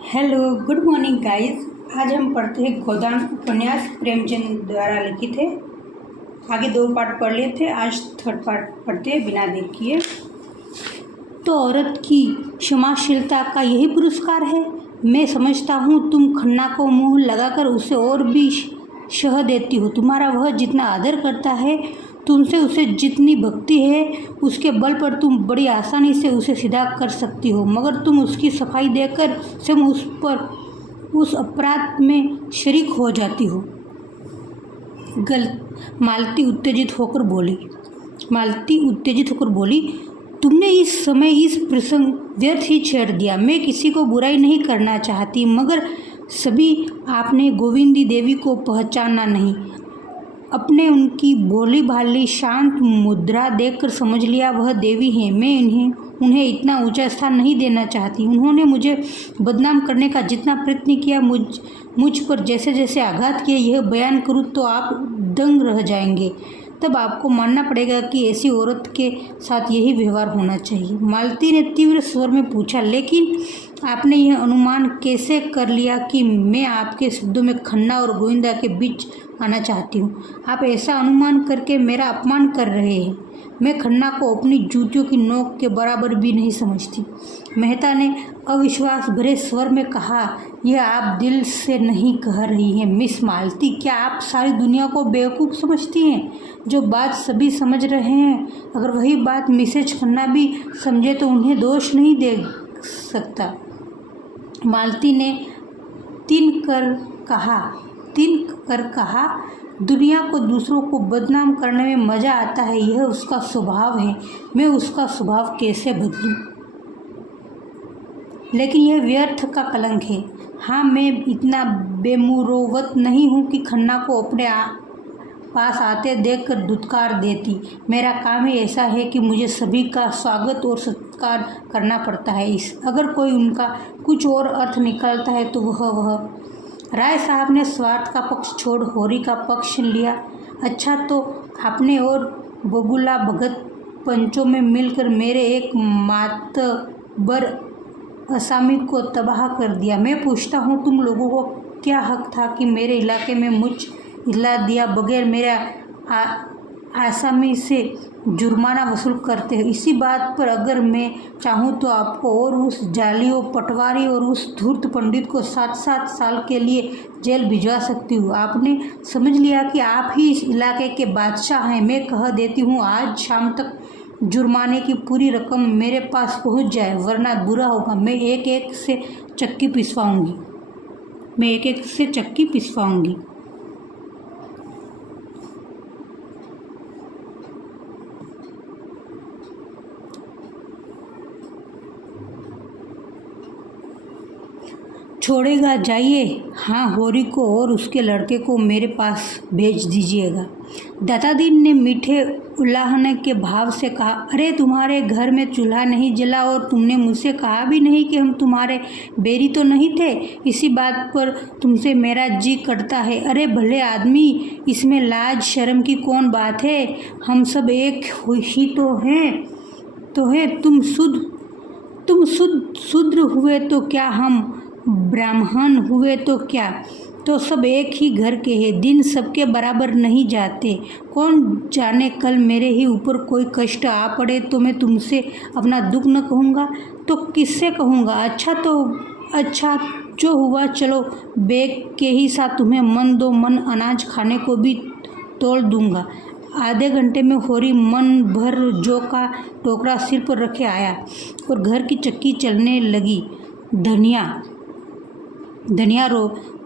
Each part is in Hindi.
Hello, good morning guys. आज हम पढ़ते हैं गोदान उपन्यास प्रेमचंद द्वारा लिखित है। आगे 2 पार्ट पढ़ लिए थे, आज 3rd पार्ट पढ़ते हैं बिना देर किए। तो औरत की क्षमाशीलता का यही पुरस्कार है। मैं समझता हूँ तुम खन्ना को मुंह लगाकर उसे और भी शह देती हो। तुम्हारा वह जितना आदर करता है, तुमसे उसे जितनी भक्ति है, उसके बल पर तुम बड़ी आसानी से उसे सीधा कर सकती हो, मगर तुम उसकी सफाई देकर स्वयं उस अपराध में शरीक हो जाती हो। मालती उत्तेजित होकर बोली, तुमने इस समय इस प्रसंग व्यर्थ ही छेड़ दिया। मैं किसी को बुराई नहीं करना चाहती, मगर सभी आपने गोविंदी देवी को पहचाना नहीं। अपने उनकी भोली भाली शांत मुद्रा देखकर समझ लिया वह देवी है। मैं उन्हें इतना ऊंचा स्थान नहीं देना चाहती। उन्होंने मुझे बदनाम करने का जितना प्रयत्न किया, मुझ पर जैसे जैसे आघात किया, यह बयान करूँ तो आप दंग रह जाएंगे। तब आपको मानना पड़ेगा कि ऐसी औरत के साथ यही व्यवहार होना चाहिए। मालती ने तीव्र स्वर में पूछा, लेकिन आपने यह अनुमान कैसे कर लिया कि मैं आपके शब्दों में खन्ना और गोविंदा के बीच आना चाहती हूँ? आप ऐसा अनुमान करके मेरा अपमान कर रहे हैं। मैं खन्ना को अपनी जूतियों की नोक के बराबर भी नहीं समझती। मेहता ने अविश्वास भरे स्वर में कहा, यह आप दिल से नहीं कह रही हैं मिस मालती। क्या आप सारी दुनिया को बेवकूफ़ समझती हैं? जो बात सभी समझ रहे हैं, अगर वही बात मिसेज खन्ना भी समझे तो उन्हें दोष नहीं दे सकता। मालती ने तीन कर कहा, दुनिया को दूसरों को बदनाम करने में मज़ा आता है, यह उसका स्वभाव है। मैं उसका स्वभाव कैसे बदलूं? लेकिन यह व्यर्थ का कलंक है। हाँ, मैं इतना बेमुरोवत नहीं हूँ कि खन्ना को अपने पास आते देखकर धुतकार देती। मेरा काम ही ऐसा है कि मुझे सभी का स्वागत और सत्कार करना पड़ता है। अगर कोई उनका कुछ और अर्थ निकालता है तो वह राय साहब ने स्वार्थ का पक्ष छोड़ होरी का पक्ष लिया। अच्छा, तो आपने और बबूला भगत पंचों में मिलकर मेरे एक मातबर असामी को तबाह कर दिया। मैं पूछता हूँ, तुम लोगों को क्या हक था कि मेरे इलाके में मुझ हिला दिया बगैर मेरे आसामी से जुर्माना वसूल करते हो? इसी बात पर अगर मैं चाहूँ तो आपको और उस जालियों पटवारी और उस धूर्त पंडित को 7-7 साल के लिए जेल भिजवा सकती हूँ। आपने समझ लिया कि आप ही इस इलाके के बादशाह हैं। मैं कह देती हूँ, आज शाम तक जुर्माने की पूरी रकम मेरे पास पहुँच जाए, वरना बुरा होगा। मैं एक एक से चक्की पिसवाऊँगी। छोड़ेगा? जाइए। हाँ, होरी को और उसके लड़के को मेरे पास भेज दीजिएगा। दादादीन ने मीठे उल्लाहने के भाव से कहा, अरे तुम्हारे घर में चूल्हा नहीं जला और तुमने मुझसे कहा भी नहीं कि हम तुम्हारे बेरी तो नहीं थे। इसी बात पर तुमसे मेरा जी कटता है। अरे भले आदमी, इसमें लाज शर्म की कौन बात है? हम सब एक ही तो हैं। तुम शूद्र हुए तो क्या, हम ब्राह्मण हुए तो क्या, तो सब एक ही घर के हैं। दिन सबके बराबर नहीं जाते। कौन जाने कल मेरे ही ऊपर कोई कष्ट आ पड़े तो मैं तुमसे अपना दुख न कहूँगा तो किससे कहूँगा? अच्छा, जो हुआ चलो, बेग के ही साथ तुम्हें मन दो मन अनाज खाने को भी तोड़ दूँगा। आधे घंटे में होरी मन भर जौ का टोकरा सिर पर रखे आया और घर की चक्की चलने लगी। धनिया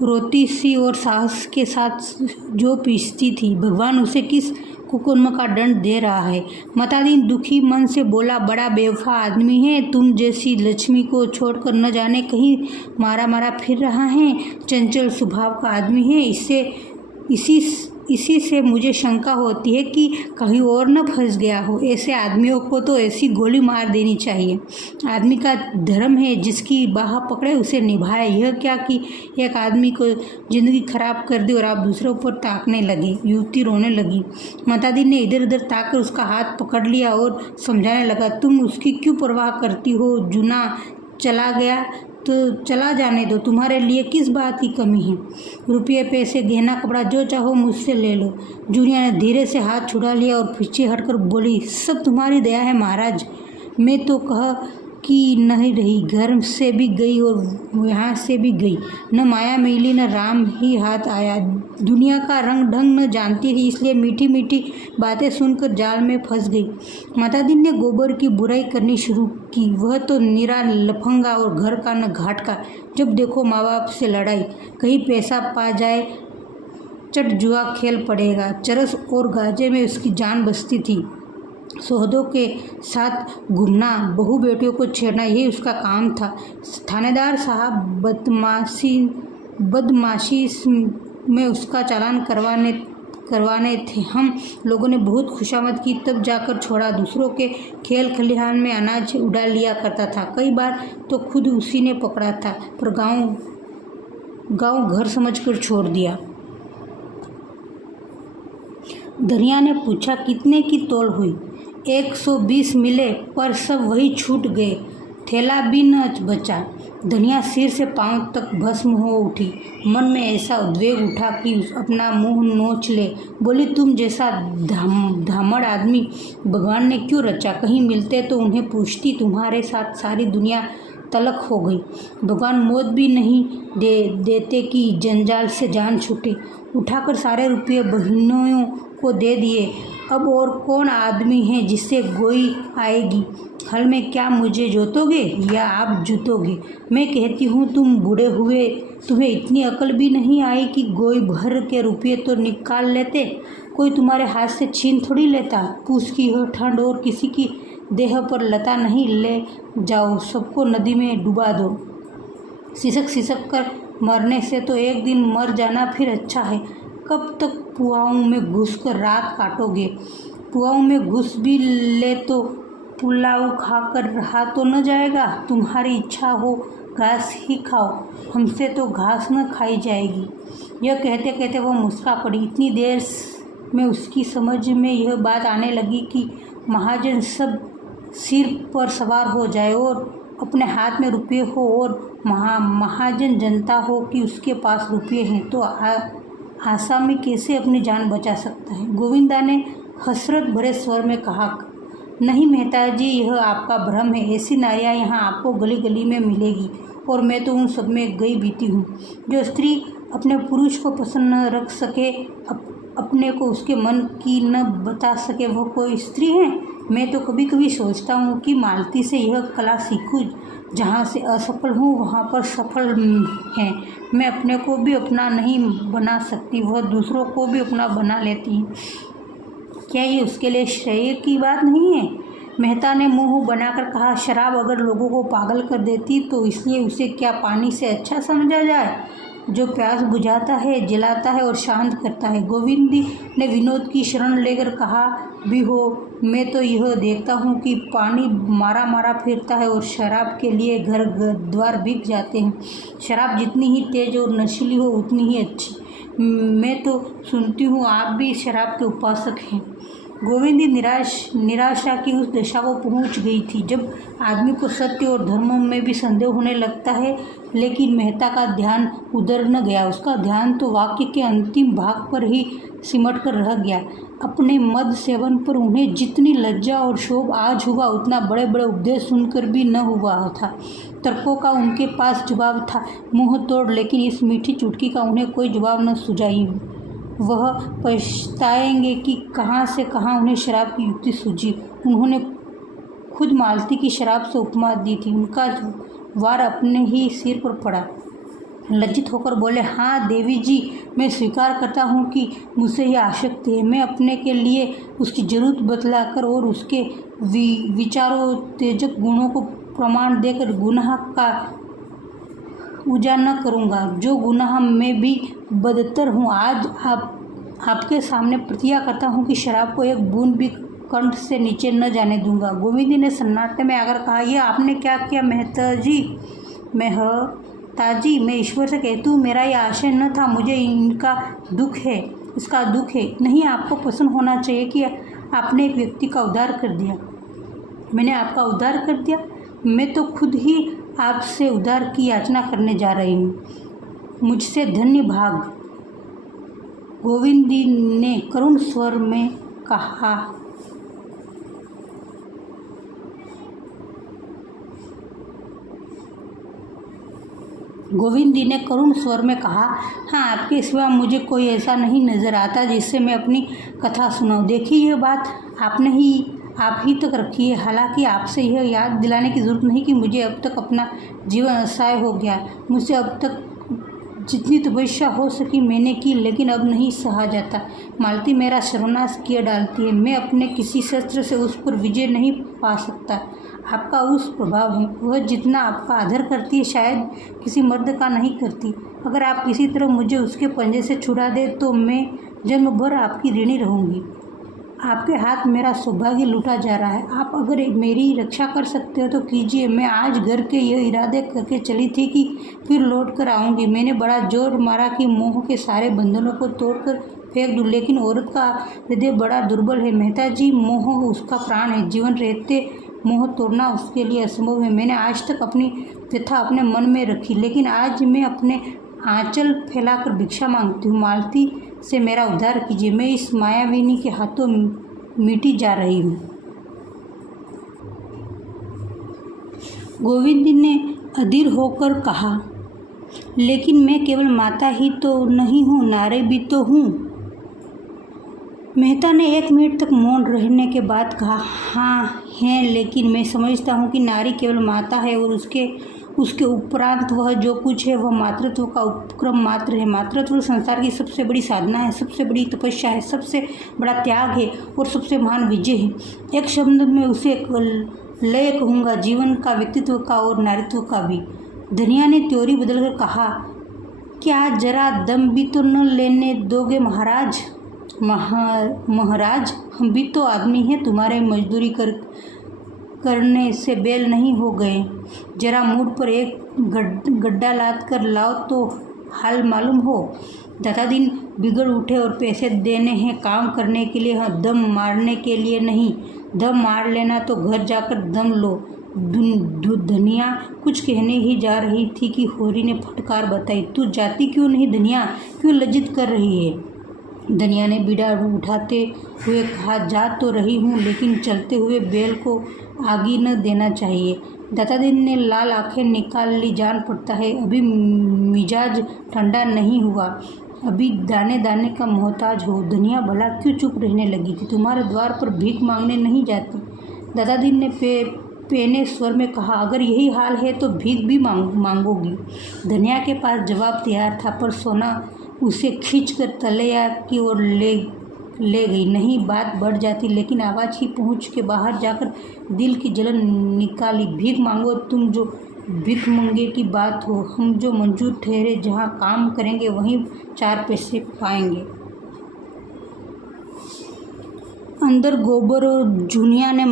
रोती सी और साहस के साथ जो पीसती थी। भगवान उसे किस कुकर्म का दंड दे रहा है? मतादीन दुखी मन से बोला, बड़ा बेवफा आदमी है। तुम जैसी लक्ष्मी को छोड़कर न जाने कहीं मारा फिर रहा है। चंचल स्वभाव का आदमी है। इसी से मुझे शंका होती है कि कहीं और न फंस गया हो। ऐसे आदमियों को तो ऐसी गोली मार देनी चाहिए। आदमी का धर्म है, जिसकी बाह पकड़े उसे निभाए। यह क्या कि एक आदमी को जिंदगी खराब कर दी और आप दूसरों पर ताकने लगे। युवती रोने लगी। माताजी ने इधर उधर ताक कर उसका हाथ पकड़ लिया और समझाने लगा, तुम उसकी क्यों परवाह करती हो? जूना चला गया तो चला जाने दो, तुम्हारे लिए किस बात की कमी है। रुपये, पैसे, गहना, कपड़ा जो चाहो मुझसे ले लो। जूनिया ने धीरे से हाथ छुड़ा लिया और पीछे हटकर बोली, सब तुम्हारी दया है महाराज। मैं तो कह कि नहीं रही, घर से भी गई और यहाँ से भी गई, न माया मिली न राम ही हाथ आया। दुनिया का रंग ढंग न जानती थी, इसलिए मीठी मीठी बातें सुनकर जाल में फंस गई। मातादीन ने गोबर की बुराई करनी शुरू की। वह तो निरा लफंगा और घर का न घाट का। जब देखो माँ बाप से लड़ाई, कहीं पैसा पा जाए चट जुआ खेल पड़ेगा। चरस और गाजे में उसकी जान बसती थी। सोहदों के साथ घूमना, बहू बेटियों को छेड़ना, यही उसका काम था। थानेदार साहब बदमाशी में उसका चालान करवाने थे। हम लोगों ने बहुत खुशामद की, तब जाकर छोड़ा। दूसरों के खेल खलिहान में अनाज उड़ा लिया करता था। कई बार तो खुद उसी ने पकड़ा था, पर गांव घर समझकर छोड़ दिया। धनिया ने पूछा, कितने की तौल हुई? 120 मिले, पर सब वही छूट गए, थैला भी न बचा। धनिया सिर से पांव तक भस्म हो उठी। मन में ऐसा उद्वेग उठा कि अपना मुंह नोच ले। बोली, तुम जैसा धामड़ आदमी भगवान ने क्यों रचा? कहीं मिलते तो उन्हें पूछती। तुम्हारे साथ सारी दुनिया तलक हो गई। भगवान मौत भी नहीं देते कि जंजाल से जान छूटे। उठाकर सारे रुपये बहनों को दे दिए। अब और कौन आदमी है जिससे गोई आएगी? हल में क्या मुझे जोतोगे या आप जूतोगे? मैं कहती हूँ, तुम बूढ़े हुए तुम्हें इतनी अकल भी नहीं आई कि गोई भर के रुपये तो निकाल लेते। कोई तुम्हारे हाथ से छीन थोड़ी लेता। पूछ की हो ठंड और किसी की देह पर लता नहीं, ले जाओ, सबको नदी में डुबा दो। सिसक कर मरने से तो एक दिन मर जाना फिर अच्छा है। कब तक पुआओं में घुसकर रात काटोगे? पुआओं में घुस भी ले तो पुलाव खाकर रहा तो न जाएगा। तुम्हारी इच्छा हो घास ही खाओ, हमसे तो घास न खाई जाएगी। यह कहते कहते वह मुस्कुरा पड़ी। इतनी देर में उसकी समझ में यह बात आने लगी कि महाजन सब सिर पर सवार हो जाए और अपने हाथ में रुपये हो और महाजन जनता हो कि उसके पास रुपये हैं, तो आसामी कैसे अपनी जान बचा सकता है। गोविंदा ने हसरत भरे स्वर में कहा, नहीं मेहता जी, यह आपका भ्रम है। ऐसी नारियाँ यहाँ आपको गली गली में मिलेगी और मैं तो उन सब में गई बीती हूँ। जो स्त्री अपने पुरुष को पसंद न रख सके, अपने को उसके मन की न बता सके, वह कोई स्त्री है? मैं तो कभी कभी सोचता हूँ कि मालती से यह कला सीखूँ। जहाँ से असफल हूँ वहाँ पर सफल है। मैं अपने को भी अपना नहीं बना सकती, वह दूसरों को भी अपना बना लेती है। क्या ये उसके लिए श्रेय की बात नहीं है? मेहता ने मुंह बनाकर कहा, शराब अगर लोगों को पागल कर देती तो इसलिए उसे क्या पानी से अच्छा समझा जाए, जो प्यास बुझाता है, जलाता है और शांत करता है। गोविंदी ने विनोद की शरण लेकर कहा भी हो, मैं तो यह देखता हूँ कि पानी मारा मारा फिरता है और शराब के लिए घर द्वार बिक जाते हैं। शराब जितनी ही तेज और नशीली हो उतनी ही अच्छी। मैं तो सुनती हूँ आप भी शराब के उपासक हैं। गोविंदी निराशा की उस दशा को पहुँच गई थी जब आदमी को सत्य और धर्म में भी संदेह होने लगता है। लेकिन मेहता का ध्यान उधर न गया। उसका ध्यान तो वाक्य के अंतिम भाग पर ही सिमट कर रह गया। अपने मद सेवन पर उन्हें जितनी लज्जा और शोभ आज हुआ, उतना बड़े बड़े उपदेश सुनकर भी न हुआ था। तर्कों का उनके पास जवाब था मुंह तोड़, लेकिन इस मीठी चुटकी का उन्हें कोई जवाब न सुझाई। वह पछताएंगे कि कहाँ से कहाँ उन्हें शराब की युक्ति सूझी। उन्होंने खुद मालती की शराब से उपमा दी थी। उनका वार अपने ही सिर पर पड़ा। लज्जित होकर बोले, हाँ देवी जी, मैं स्वीकार करता हूँ कि मुझसे यह आसक्ति है। मैं अपने के लिए उसकी जरूरत बतलाकर और उसके विचारों तेजक गुणों को प्रमाण देकर गुनाह का उजा न करूँगा। जो गुनाह में भी बदतर हूँ, आज आपके सामने प्रतिज्ञा करता हूँ कि शराब को एक बूंद भी कंठ से नीचे न जाने दूंगा। गोविंदी ने सन्नाटे में आकर कहा, यह आपने क्या किया मेहता जी? मेहता जी, मैं ईश्वर से कहती हूँ, मेरा यह आशय न था। मुझे इनका दुख है, इसका दुख है। नहीं, आपको पसंद होना चाहिए कि आपने एक व्यक्ति का उद्धार कर दिया। मैंने आपका उद्धार कर दिया? मैं तो खुद ही आपसे उद्धार की याचना करने जा रही हूँ। मुझसे धन्य भाग। गोविंदी ने करुण स्वर में कहा। गोविंदी ने करुण स्वर में कहा, हाँ, आपके सिवा मुझे कोई ऐसा नहीं नज़र आता जिससे मैं अपनी कथा सुनाऊं। देखिए, यह बात आप ही तक रखिए। हालांकि आपसे यह याद दिलाने की ज़रूरत नहीं कि मुझे अब तक अपना जीवन असहाय हो गया। मुझसे अब तक जितनी तपस्या हो सकी मैंने की, लेकिन अब नहीं सहा जाता। मालती मेरा सर्वनाश किए डालती है। मैं अपने किसी शस्त्र से उस पर विजय नहीं पा सकता। आपका उस प्रभाव है, वह जितना आपका आदर करती है शायद किसी मर्द का नहीं करती। अगर आप किसी तरह मुझे उसके पंजे से छुड़ा दे तो मैं जन्म भर आपकी ऋणी रहूँगी। आपके हाथ मेरा सौभाग्य लूटा जा रहा है। आप अगर मेरी रक्षा कर सकते हो तो कीजिए। मैं आज घर के यह इरादे करके चली थी कि फिर लौट कर आऊँगी। मैंने बड़ा जोर मारा कि मोह के सारे बंधनों को तोड़कर फेंक दूँ, लेकिन औरत का हृदय बड़ा दुर्बल है मेहता जी। मोह उसका प्राण है। जीवन रहते मोह तोड़ना उसके लिए असंभव है। मैंने आज तक अपनी व्यथा अपने मन में रखी, लेकिन आज मैं अपने आंचल फैलाकर भिक्षा मांगती हूँ। मालती से मेरा उद्धार कीजिए। मैं इस मायाविनी के हाथों मिटी जा रही हूँ। गोविंद ने अधीर होकर कहा, लेकिन मैं केवल माता ही तो नहीं हूँ, नारी भी तो हूँ। मेहता ने 1 मिनट तक मौन रहने के बाद कहा, हाँ हैं, लेकिन मैं समझता हूँ कि नारी केवल माता है और उसके उपरांत वह जो कुछ है वह मातृत्व का उपक्रम मात्र है। मातृत्व संसार की सबसे बड़ी साधना है, सबसे बड़ी तपस्या है, सबसे बड़ा त्याग है और सबसे महान विजय है। एक शब्द में उसे लय कहूँगा, जीवन का, व्यक्तित्व का और नारीत्व का भी। धनिया ने त्योरी बदलकर कहा, क्या जरा दम भी तो न लेने दोगे महाराज? महाराज, हम भी तो आदमी हैं। तुम्हारे मजदूरी करने से बेल नहीं हो गए। जरा मूड पर एक गड्ढा लाद कर लाओ तो हाल मालूम हो। दादा दिन बिगड़ उठे और पैसे देने हैं काम करने के लिए, हाँ, दम मारने के लिए नहीं। दम मार लेना तो घर जाकर दम लो। धनिया कुछ कहने ही जा रही थी कि होरी ने फटकार बताई, तू जाती क्यों नहीं धनिया? क्यों लज्जित कर रही है? धनिया ने बीड़ा उठाते हुए कहा, जा तो रही हूँ, लेकिन चलते हुए बैल को आगे न देना चाहिए। दादादीन ने लाल आंखें निकाल ली, जान पड़ता है अभी मिजाज ठंडा नहीं हुआ, अभी दाने दाने का मोहताज हो। धनिया भला क्यों चुप रहने लगी थी? तुम्हारे द्वार पर भीख मांगने नहीं जाती? दादादीन ने पेने स्वर में कहा, अगर यही हाल है तो भीख भी मांगोगी? धनिया के पास जवाब तैयार था, पर सोना उसे खींचकर तलैया की ओर ले गई। नहीं, बात बढ़ जाती, लेकिन आवाज़ की पहुँच के बाहर जाकर दिल की जलन निकाली। भीख मांगो तुम, जो भीख मंगे की बात हो। हम जो मंजूर ठहरे, जहाँ काम करेंगे वहीं 4 पैसे पाएंगे। अंदर गोबर और जूनिया ने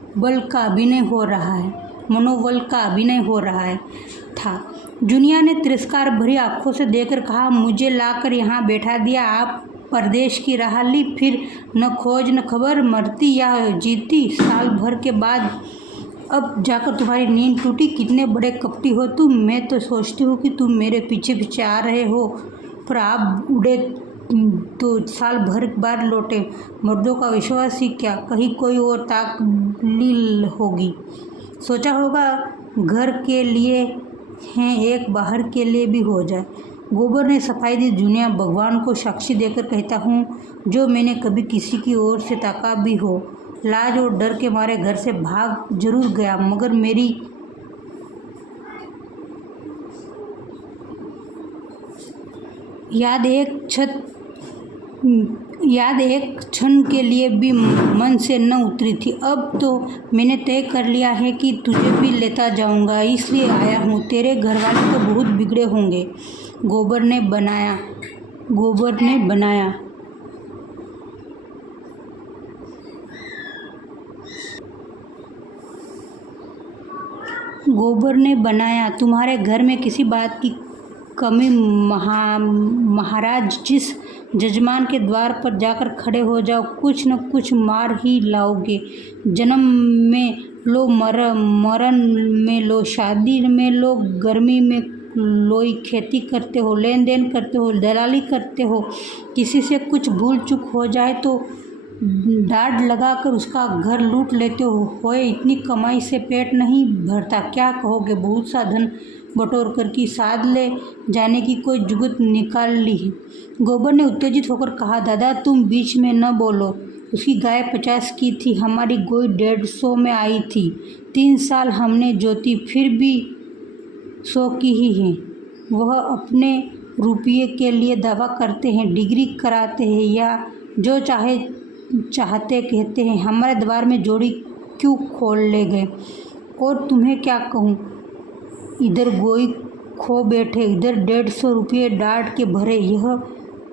मनोबल का अभिनय हो रहा था। जूनिया ने तिरस्कार भरी आंखों से देखकर कहा, मुझे लाकर यहाँ बैठा दिया, आप परदेश की राह ली, फिर न खोज न खबर, मरती या जीती। साल भर के बाद अब जाकर तुम्हारी नींद टूटी। कितने बड़े कपटी हो तुम। मैं तो सोचती हूँ कि तुम मेरे पीछे पीछे आ रहे हो, पर आप उड़े तो साल भर बाद लौटे। मर्दों का विश्वास ही क्या, कहीं कोई और ताकलील होगी। सोचा होगा घर के लिए हैं, एक बाहर के लिए भी हो जाए। गोबर ने सफाई दी, जूनिया भगवान को साक्षी देकर कहता हूँ, जो मैंने कभी किसी की ओर से ताका भी हो। लाज और डर के मारे घर से भाग जरूर गया, मगर मेरी याद एक क्षण के लिए भी मन से न उतरी थी। अब तो मैंने तय कर लिया है कि तुझे भी लेता जाऊंगा, इसलिए आया हूँ। तेरे घरवाले तो बहुत बिगड़े होंगे। गोबर ने बनाया। तुम्हारे घर में किसी बात की कमी महाराज, जिस जजमान के द्वार पर जाकर खड़े हो जाओ कुछ न कुछ मार ही लाओगे। जन्म में लो, मरण में लो, शादी में लो, गर्मी में लोई, खेती करते हो, लेन देन करते हो, दलाली करते हो, किसी से कुछ भूल चूक हो जाए तो डांट लगाकर उसका घर लूट लेते हो। होए इतनी कमाई से पेट नहीं भरता, क्या कहोगे? बहुत सा धन बटोर कर की साध ले जाने की कोई जुगत निकाल ली है। गोबर ने उत्तेजित होकर कहा, दादा तुम बीच में न बोलो। उसकी गाय 50 की थी, हमारी गोई 150 में आई थी। 3 साल हमने जोती, फिर भी 100 की ही है। वह अपने रुपये के लिए दावा करते हैं, डिग्री कराते हैं या जो चाहते कहते हैं। हमारे द्वार में जोड़ी क्यों खोल ले गए? और तुम्हें क्या कहूँ, इधर गोई खो बैठे, इधर 150 रुपये डांट के भरे। यह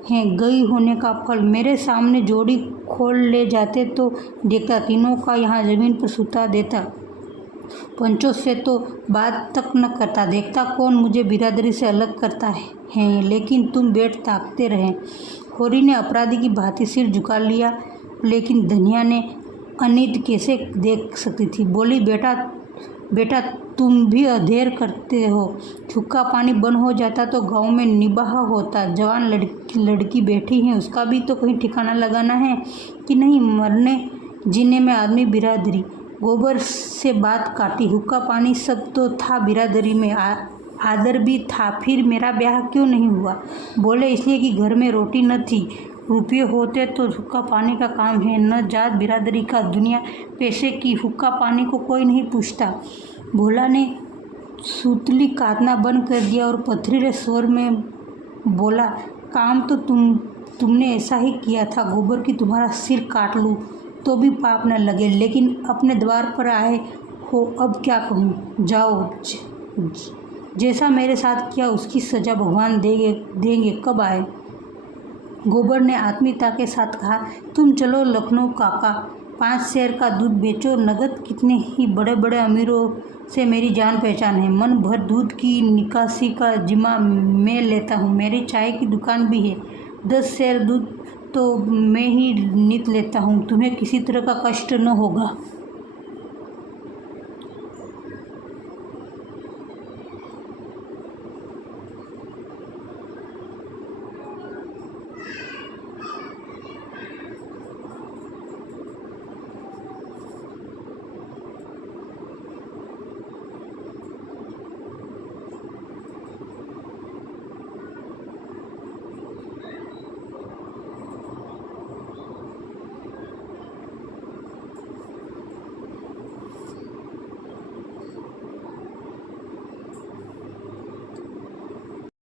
है गई होने का फल। मेरे सामने जोड़ी खोल ले जाते तो देखता, तीनों का यहाँ ज़मीन पर सुता देता, पंचों से तो बात तक न करता, देखता कौन मुझे बिरादरी से अलग करता है। लेकिन तुम बेट ताकते रहे। होरी ने अपराधी की भांति सिर झुका लिया, लेकिन धनिया ने अनित कैसे देख सकती थी। बोली, बेटा तुम भी अधेर करते हो। हुक्का पानी बंद हो जाता तो गांव में निबाह होता। जवान लड़की बैठी है, उसका भी तो कहीं ठिकाना लगाना है कि नहीं। मरने जीने में आदमी बिरादरी। गोबर से बात काटी। हुक्का पानी सब तो था, बिरादरी में आदर भी था, फिर मेरा ब्याह क्यों नहीं हुआ? बोले, इसलिए कि घर में रोटी न थी। रुपये होते तो हुक्का पानी का काम है, न जात बिरादरी का। दुनिया पैसे की, हुक्का पानी को कोई नहीं पूछता। भोला ने सूतली काटना बंद कर दिया और पथरीले स्वर में बोला, काम तो तुमने ऐसा ही किया था गोबर की तुम्हारा सिर काट लूँ तो भी पाप न लगे, लेकिन अपने द्वार पर आए हो, अब क्या कहूँ। जाओ, जैसा मेरे साथ किया उसकी सज़ा भगवान देंगे। कब आए? गोबर ने आत्मीयता के साथ कहा, तुम चलो लखनऊ काका, 5 सेर का दूध बेचो, नगद। कितने ही बड़े बड़े अमीरों से मेरी जान पहचान है। मन भर दूध की निकासी का जिम्मा मैं लेता हूँ। मेरी चाय की दुकान भी है। 10 सेर दूध तो मैं ही नित लेता हूँ। तुम्हें किसी तरह का कष्ट न होगा।